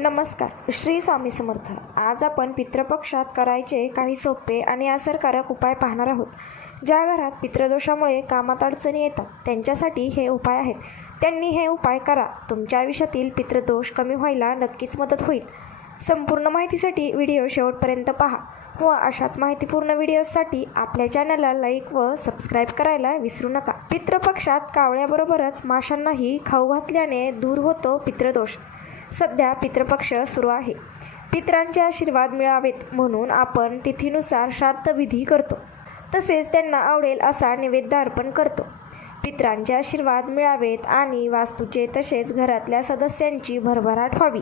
नमस्कार श्री स्वामी समर्थ. आज आपण पितृपक्षात करायचे काही सोपे आणि असरकारक उपाय पाहणार आहोत. ज्या घरात पितृदोषामुळे कामात अडचणी येतात त्यांच्यासाठी हे उपाय आहेत. त्यांनी हे उपाय करा. तुमच्या आयुष्यातील पितृदोष कमी व्हायला नक्कीच मदत होईल. संपूर्ण माहितीसाठी व्हिडिओ शेवटपर्यंत पहा व अशाच माहितीपूर्ण व्हिडिओसाठी आपल्या चॅनलला लाईक व सबस्क्राईब करायला विसरू नका. पितृपक्षात कावळ्याबरोबरच माशांनाही खाऊ घातल्याने दूर होतो पितृदोष. सध्या पितृपक्ष सुरू आहे. पित्रांचे आशीर्वाद मिळावेत म्हणून आपण तिथीनुसार श्राद्धविधी करतो. तसेच त्यांना आवडेल असा नैवेद्य अर्पण करतो. पित्रांचे आशीर्वाद मिळावेत आणि वास्तूचे तसेच घरातल्या सदस्यांची भरभराट व्हावी.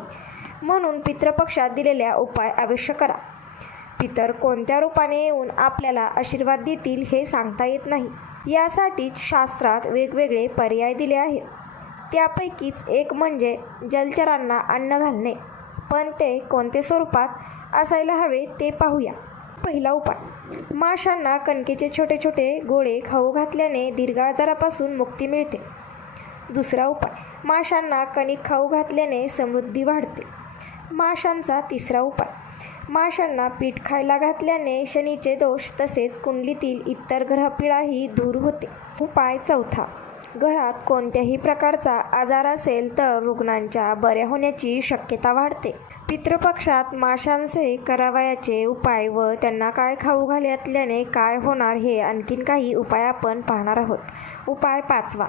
म्हणून पितृपक्षात दिलेल्या उपाय अवश्य करा. पितर कोणत्या रूपाने येऊन आपल्याला आशीर्वाद देतील हे सांगता येत नाही. यासाठीच शास्त्रात वेगवेगळे पर्याय दिले आहेत. त्यापैकीच एक म्हणजे जलचरांना अन्न घालणे. पण ते कोणते स्वरूपात असायला हवे ते पाहूया. पहिला उपाय. माशांना कणकेचे छोटे छोटे गोळे खाऊ घातल्याने दीर्घ आजारापासून मुक्ती मिळते. दुसरा उपाय. माशांना कणिक खाऊ घातल्याने समृद्धी वाढते. माशांचा तिसरा उपाय. माशांना पीठ खायला घातल्याने शनीचे दोष तसेच कुंडलीतील इतर ग्रहपिढाही दूर होते. उपाय चौथा. घरात कोणत्याही प्रकारचा आजार असेल तर रुग्णांच्या बऱ्या होण्याची शक्यता वाढते. पितृपक्षात माशांचे करावयाचे उपाय व त्यांना काय खाऊ घातल्याने काय होणार हे आणखीन काही उपाय आपण पाहणार आहोत. उपाय पाचवा.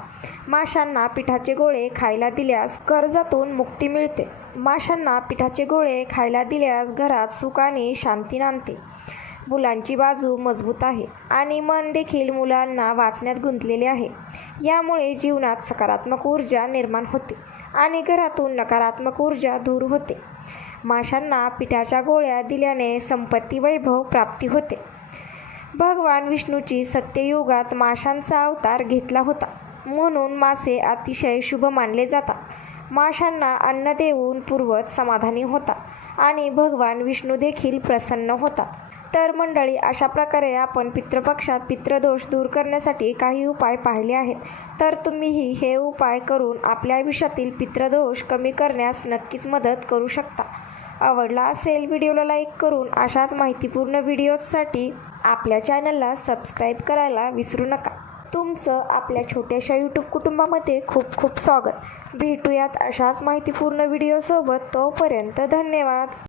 माशांना पिठाचे गोळे खायला दिल्यास कर्जातून मुक्ती मिळते. माशांना पिठाचे गोळे खायला दिल्यास घरात सुख आणि शांती नांदते. मुलांची बाजू मजबूत आहे आणि मन देखील मुलांना वाचण्यात गुंतलेले आहे. यामुळे जीवनात सकारात्मक ऊर्जा निर्माण होते आणि घरातून नकारात्मक ऊर्जा दूर होते. माशांना पिठाच्या गोळ्या दिल्याने संपत्ती वैभव प्राप्ती होते. भगवान विष्णूची सत्ययुगात माशांचा अवतार घेतला होता. म्हणून मासे अतिशय शुभ मानले जातात. माशांना अन्न देऊन पूर्वज समाधानी होतात आणि भगवान विष्णू देखील प्रसन्न होतात. तर मंडळी अशा प्रकारे आपण पितृपक्षात पितृदोष दूर करण्यासाठी काही उपाय पाहिले आहेत. तर तुम्हीही हे उपाय करून आपल्या आयुष्यातील पितृदोष कमी करण्यास नक्कीच मदत करू शकता. आवडला असेल व्हिडिओला लाईक करून अशाच माहितीपूर्ण व्हिडिओजसाठी आपल्या चॅनलला सबस्क्राईब करायला विसरू नका. तुमचं आपल्या छोट्याशा यूट्यूब कुटुंबामध्ये खूप खूप स्वागत. भेटूयात अशाच माहितीपूर्ण व्हिडिओसोबत. तोपर्यंत धन्यवाद.